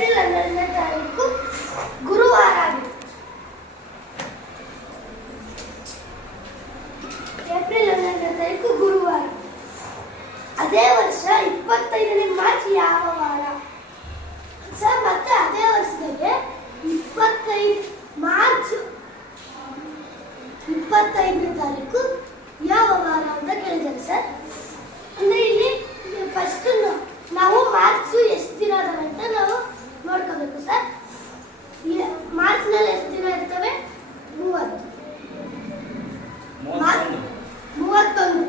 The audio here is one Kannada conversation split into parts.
ಏಪ್ರಿಲ್ 12ನೇ ತಾರೀಕು ಗುರುವಾರ ಆಗಿದೆ. ಏಪ್ರಿಲ್ 12ನೇ ತಾರೀಕು ಗುರುವಾರ. ಅದೇ ವರ್ಷ 25ನೇ ಮಾರ್ಚ್ ಯಾವ ವಾರ ಸರ್? ಮತ್ತೆ ಅದೇ ವರ್ಷದಾಗೆ 25 ಮಾರ್ಚ್ 25ನೇ ತಾರೀಕು ಯಾವ ವಾರ ಅಂತ ಕೇಳಿದ್ದಾರೆ ಸರ್. ಅಂದ್ರೆ ಇಲ್ಲಿ ಫಸ್ಟ್ ನಾವು ಮಾರ್ಚ್ ಎಷ್ಟು ದಿನ ಅದಾವೆ ಅಂತ ನಾವು ನೋಡ್ಕೋಬೇಕು ಸರ್. ಮಾರ್ಚ್ನಲ್ಲಿ ಎಷ್ಟು ದಿನ ಇರ್ತವೆ? 30. 31.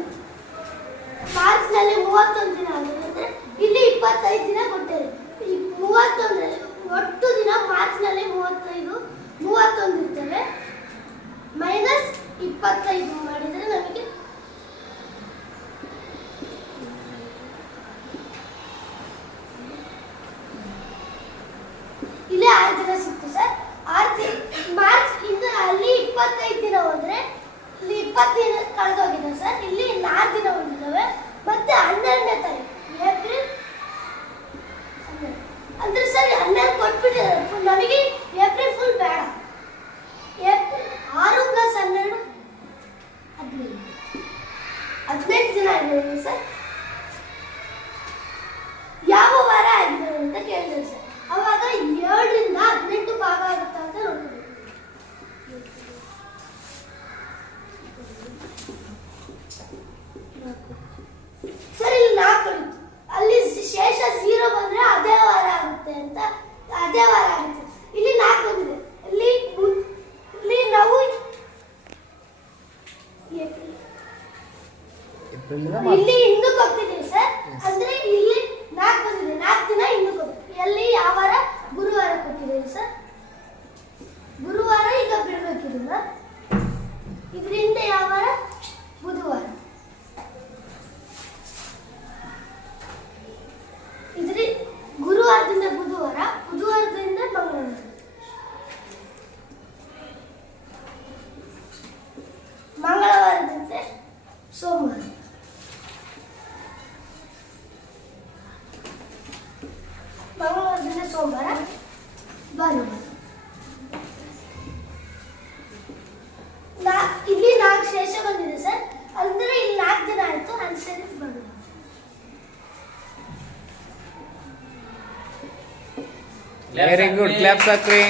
ಮಾರ್ಚ್ನಲ್ಲಿ 31 ದಿನ ಆಗಿರುತ್ತೆ. ಇಲ್ಲಿ 25 ದಿನ ಕೊಟ್ಟಿದೆ. 31 ಒಟ್ಟು ದಿನ ಮಾರ್ಚ್ನಲ್ಲಿ 31 ಇರ್ತವೆ. ಮೈನಸ್ 25 ಮಾಡಿದರೆ ನಮಗೆ ಇಲ್ಲಿ 6 ದಿನ ಸಿಕ್ತು ಸರ್. 6 ದಿನ ಮಾರ್ಚ್ ಇಂದ ಅಲ್ಲಿ 25 ದಿನ ಹೋದ್ರೆ ಇಲ್ಲಿ 20 ದಿನ ಕಳೆದೋಗಿದೆ ಸರ್. ಇಲ್ಲಿ 4 ದಿನ ಉಳಿದಿದ್ದಾವೆ. ಮತ್ತೆ 12ನೇ ತಾರೀಕು ಏಪ್ರಿಲ್ ಅಂದ್ರೆ ಸರ್ 12 ಕೊಟ್ಬಿಟ್ಟಿದ್ದಾರೆ. ನಮಗೆ ಏಪ್ರಿಲ್ ಫುಲ್ ಬೇಡ. ಏಪ್ರಿಲ್ 6 + 12 15 ದಿನ ಆಗಿದೆ ಸರ್. ಯಾವ ವಾರ ಆಗಿದೆ ಅಂತ ಕೇಳಿದ್ರು ಸರ್. ಅವಾಗ 7ರಿಂದ 18 ಭಾಗ ಆಗುತ್ತೆ ಅಂತ ನೋಡ್ಬೋದು ಸರ್. ಇಲ್ಲಿ 4 ಅಲ್ಲಿ ಶೇಷ 0 ಬಂದ್ರೆ ಅದೇ ವಾರ ಆಗುತ್ತೆ ಅಂತ ಅದೇ ವಾರ ಆಗುತ್ತೆ. ಇಲ್ಲಿ 4 ಬಂದಿದೆ. ಇಲ್ಲಿ ನಾವು ಇಲ್ಲಿ ಹಿಂದಕ್ಕೆ ಹೋಗ್ತಿದ್ದೀವಿ ಸರ್. ಅಂದ್ರೆ ಇಲ್ಲಿ 4 ಬಂದಿದೆ. 4 ದಿನ ಹಿಂದಕ್ಕೆ ಹೋಗ್ತೀವಿ. ಎಲ್ಲಿ ಯಾವ ವಾರ? ಗುರುವಾರ ಕೊಟ್ಟಿದ್ದೀವಿ ಸರ್. ಗುರುವಾರ ಈಗ ಬಿಡ್ಬೇಕಿಲ್ಲ. ಇದರಿಂದ ಯಾವ ವಾರ? ಬುಧವಾರ. ಇದ್ರಿ ಗುರುವಾರದಿಂದ ಬುಧವಾರ, ಬುಧವಾರದಿಂದ ಮಂಗಳವಾರ, ಮಂಗಳವಾರದಿಂದ ಸೋಮವಾರ, ಮಂಗಳವಾರದಿಂದ ಸೋಮವಾರ, ಭಾನುವಾರ. ಇಲ್ಲಿ 4 ಶೇಷ ಬಂದಿದೆ ಸರ್. ಅಂದ್ರೆ ಇಲ್ಲಿ 4 ದಿನ ಆಯ್ತು. ಆನ್ಸರ್ ಭಾನುವಾರ. Very good. Claps, Sakri.